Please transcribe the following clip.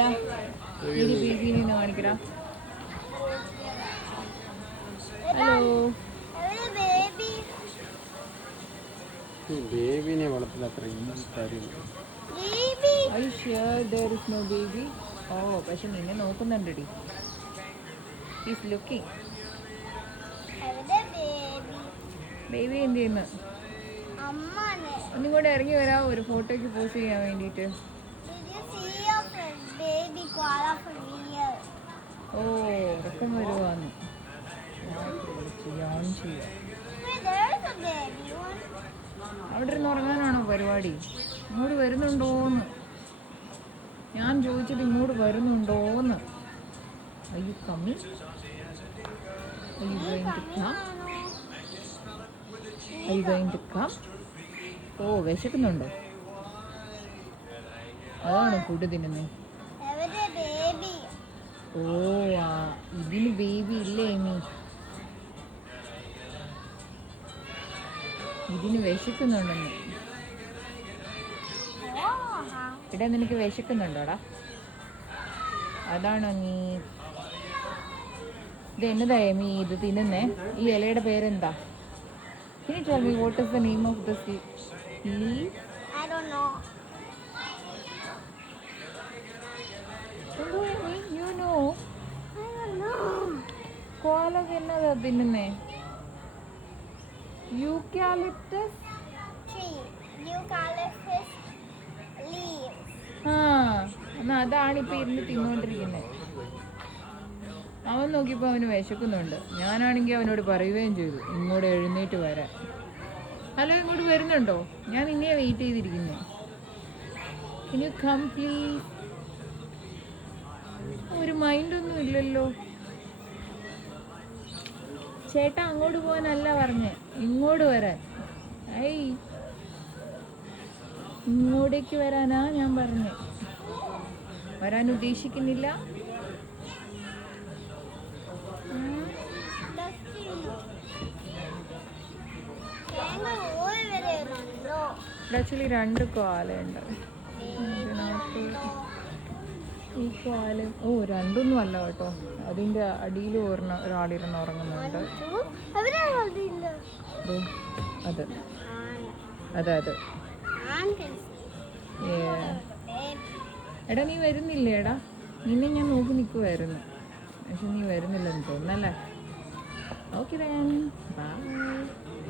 എടാ ഇത് ബേബീനെ കാണിക്കടാ. ഹലോ. ബേബിനെ വളർത്തുന്ന അത്ര ഈസി കാര്യമില്ല. Are you sure there is no baby? Oh, പക്ഷെ നിന്നെ നോക്കുന്നുണ്ടടി. He's looking. ബേബി എന്ത് ചെയ്യുന്നു? ഒന്നും കൂടെ ഇറങ്ങി വരാമോ ഒരു ഫോട്ടോയ്ക്ക് പോസ്റ്റ് ചെയ്യാൻ വേണ്ടിയിട്ട്? ഓ ഉറക്കം വരുവാന്ന് അവിടെ ഇരുന്ന് ഉറങ്ങാനാണോ പരിപാടി? ഇങ്ങോട്ട് വരുന്നുണ്ടോന്ന് ഞാൻ ചോദിച്ചത്, ഇങ്ങോട്ട് വരുന്നുണ്ടോന്ന്. Are you coming? Are you going to come? Are you going to come? ഓ വിശക്കുന്നുണ്ടോ? അതാണ് ഫുഡ് തിന്നുന്നത്. ഓ ഇതിന് ബേബി ഇല്ലേ നീ? ഇതിന് വിശക്കുന്നുണ്ടെന്ന്. ഇവിടെ നിനക്ക് വിശക്കുന്നുണ്ടോടാ? അതാണോ നീ? ഇത് എന്നതാ എമി ഇത് തിന്നുന്നേ? ഈ ഇലയുടെ പേരെന്താ? Can you tell me what is the name of this leaf? I don't know. You know? I don't know. Koala എന്നതാ തിന്നുന്നേ? Eucalyptus? Tree. Eucalyptus leaves. ആ എന്നാ അതാണിപ്പോൾ ഇരുന്ന് തിന്നുകൊണ്ടിരിക്കുന്നത്. അവൻ നോക്കിയപ്പോൾ അവന് വിശക്കുന്നുണ്ട്. ഞാനാണെങ്കിൽ അവനോട് പറയുകയും ചെയ്തു ഇങ്ങോട്ട് എഴുന്നേറ്റ് വരാൻ. ഹലോ, ഇങ്ങോട്ട് വരുന്നുണ്ടോ? ഞാൻ നിന്നെ വെയിറ്റ് ചെയ്തിരിക്കുന്നു. Can you come please? ഒരു മൈൻഡൊന്നും ഇല്ലല്ലോ. ചേട്ടാ അങ്ങോട്ട് പോകാനല്ല പറഞ്ഞേ, ഇങ്ങോട്ട് വരാൻ. ഇങ്ങോട്ടേക്ക് വരാനാ ഞാൻ പറഞ്ഞേ. വരാൻ ഉദ്ദേശിക്കുന്നില്ല? ആക്ച്വലി 2 കോലയുണ്ട് ഇതിനകത്ത്. ഈ കോല രണ്ടൊന്നും അല്ല കേട്ടോ, അതിൻ്റെ അടിയിൽ ഒരാളിരുന്ന് ഉറങ്ങുന്നുണ്ട്. അത് അതെ അതെ. എടാ നീ വരുന്നില്ലേ? എടാ നിന്നെ ഞാൻ നോക്കി നിൽക്കുമായിരുന്നു, പക്ഷെ നീ വരുന്നില്ലെന്ന് തോന്നുന്നല്ലേ. Okay by.